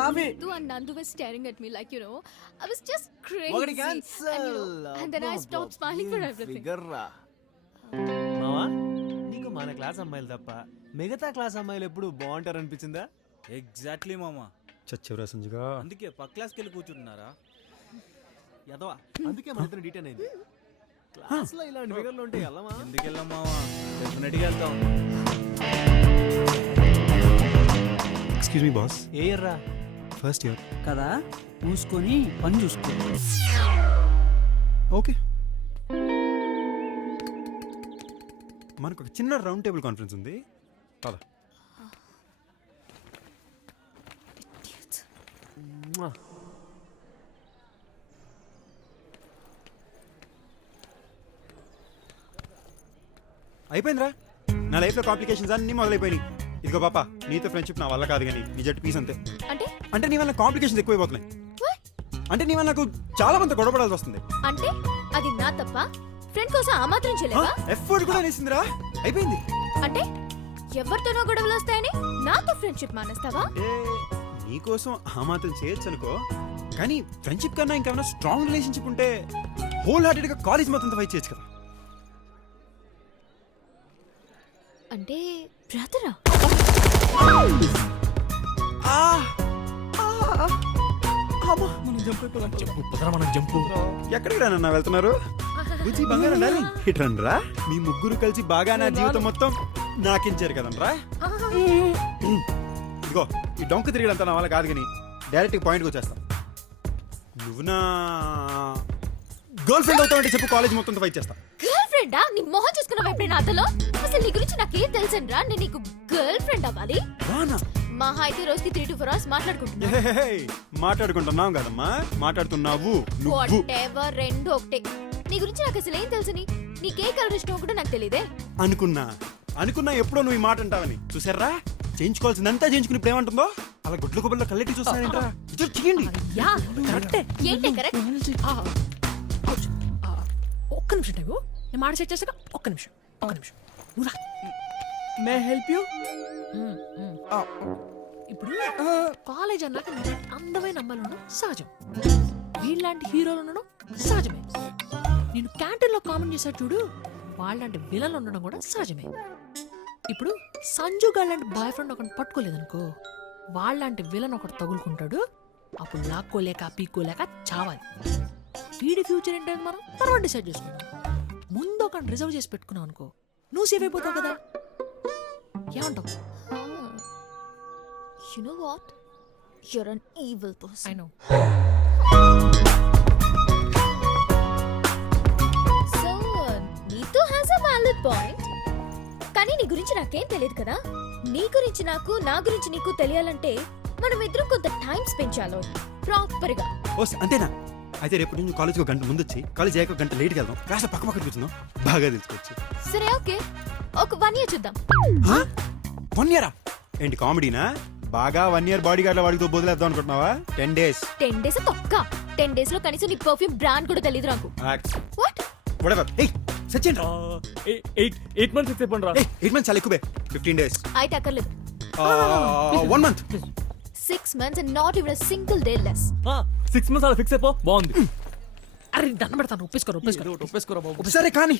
Coffee. And Nandu was staring at me like, you know, I was just crazy. ఒకటి cancel. And then I stopped smiling for everything. ఫిగర్రా. మావా నీకు మన class అమ్మాయిలు తప్ప మిగతా class అమ్మాయిలు ఎప్పుడు బాగుంటారు అనిపించిందా? ఎగ్జాక్ట్లీ మామా. చచ్చవరా సంజుగా. అందుకే పక్క క్లాస్కి వెళ్ళి కూర్చుంటున్నారా? యదవా అందుకే మన ఇద్దరు డీటెయిన్ అయింది. క్లాస్ లో ఇలాంటి ఫిగర్లు ఉంటే వెళ్ళమా? ఎందుకు వెళ్ళాం మామా? డెఫినెట్గా వెళ్తాం. Excuse me boss. ఏ ఇయర్ రా? ఫస్ట్ ఇయర్ కదా, మూసుకొని పని చూసుకో. ఓకే. మనకు ఒక చిన్న రౌండ్ టేబుల్ కాన్ఫరెన్స్ ఉంది, పద. అయిపోయిందిరా, నా లైఫ్లో కాంప్లికేషన్స్ అన్నీ మొదలైపోయినాయి. ఇదిగో పాప, నీతో ఫ్రెండ్షిప్ నా వల్ల కాదు, కానీ నీ జట్టు పీస్ అంతే. అంటే నీ వల్ల కాంప్లికేషన్స్ ఎక్కువైపోతున్నాయి. అంటే నీ వల్ల నాకు చాలా మంది గొడవపడాల్సి వస్తుంది. అంటే అది నా తప్ప? ఫ్రెండ్ కోసం ఆ మాత్రం చేయలేవా? ఎఫర్ట్ కూడా వేసిందిరా, అయిపోయింది. అంటే ఎవరితోనో గొడవలు వస్తాయని నాతో ఫ్రెండ్షిప్ మానేస్తావా? నీకోసం ఆ మాత్రం చేయొచ్చు అనుకో, కానీ ఫ్రెండ్షిప్ కన్నా ఇంకేమైనా స్ట్రాంగ్ రిలేషన్షిప్ ఉంటే హోల్ హార్టెడ్ గా కాలేజ్ మొత్తం ఫైట్ చేయొచ్చు కదా. అంటే బ్రదరా? ఎక్కడికి రానన్నా వెళ్తున్నారు? బుజ్జి బంగారం డార్లింగ్, ఇటు రండిరా. మీ ముగ్గురు కలిసి బాగా నా జీవితం మొత్తం నాకించారు కదనరా. ఇదిగో ఈ డొంక తిరిగడంతా నా వల్ల కాదు, కానీ డైరెక్ట్ పాయింట్కి వచ్చేస్తాం. నువ్వు నా గర్ల్ ఫ్రెండ్ అవుతావంటే చెప్పు, కాలేజ్ మొత్తం ఫైట్ చేస్తా. గర్ల్ ఫ్రెండా? నీ మొహం చూసుకున్నావా ఎప్పుడైనా అతలో? అసలు నీ గురించి నాకేం తెలుసండ్రా? నేను నీకు గర్ల్ ఫ్రెండ్ అవ్వాలి? మహా అయితే రోజుకి 3 to 4 hours మాట్లాడుకుంటున్నావు కదమ్మా, మాట్లాడుతున్నావు నువ్వు. రెండు ఒకటే. నీ గురించి నాకు అసలు ఏం తెలుసు? నీకే కలర్ ఇష్టం కూడా నాకు తెలియదే. అనుకున్నా ఎప్పుడో నువ్వు ఈ మాట అంటావని. చూసారా, చేయించుకోవాల్సిందంతా చేయించుకుని ఇప్పుడు ఏమంటుందో అలా గుడ్ల గుబ్బల్లో కళ్ళెట్టి చూస్తానంటరా. చేయండి. ఏంటి కరెక్ట్? ఒక్క నిమిషం టైము, నేను మాట సెట్ చేసాక ఒక్క నిమిషం. నువ్వు రా. May help you? ఇప్పుడు కాలేజ్ అన్నాక అందమైన అమ్మాయిలు ఉండడం సహజం, వీళ్ళలాంటి హీరోలు ఉండడం సహజమే. నేను క్యాంటీన్లో కామెంట్ చేశాడు చూడు, వాళ్ళంటి విలన్లు ఉండడం కూడా సహజమే. ఇప్పుడు సంజు గారు లాంటి బాయ్ ఫ్రెండ్ ఒకటి పట్టుకోలేదనుకో, వాళ్ళంటి విలన్ ఒకటి తగులుకుంటాడు. అప్పుడు లాక్కోలేక పీక్కోలేక చావాలి. వీడి ఫ్యూచర్ ఏంటంటే మనం తర్వాత డిసైడ్ చేసుకుందాం. ముందు ఒక రిజర్వ్ చేసి పెట్టుకున్నావు అనుకో, నువ్వు సేఫ్ అయిపోతావు కదా. ఏమంటావు? You know what? You're an evil person. I know. So, Neetu has a valid point. కానీ నీ గురించి నాకేం తెలియదు కదా. నీ గురించి నాకు, నా గురించి నీకు తెలియాలంటే మనం ఇద్దరం కొంత టైం స్పెండ్ చేయాలి ప్రాపర్ గా. అంతేనా? అయితే రేపు నేను కాలేజ్ ఒక గంట ముందు వచ్చి, కాలేజ్ అయ్యాక గంట లేట్కి వెళ్దాం, కాస్త పక్క పక్కన కూర్చుందాం, బాగా తెలుసుకోవచ్చు. సరే ఓకే, ఒక 1 year చూద్దాం. 1 year? ఏంటి కామెడీనా? బాగా 1 year బాడీ గార్డ్ వాడితో బదులేద్దాం అనుకుంటున్నావా? 10 days. 10 days తొక్క. 10 days లో కనీసం నీ పర్ఫ్యూమ్ బ్రాండ్ కూడా తెలియదు నాకు. వాట్? whatever. ఏయ్ సచిన్, 8 months చెప్పండి రా. 8 months చాలా ఎక్కువే. 15 days. అయితే అక్కర్లేదు. 1 month. 6 months and not even a single day less. 6 months అలా ఫిక్స్ అయిపో, బాగుంది. అరే దండం పెడతాను, ఒప్పేసుకోరా బాబు. సరే కానీ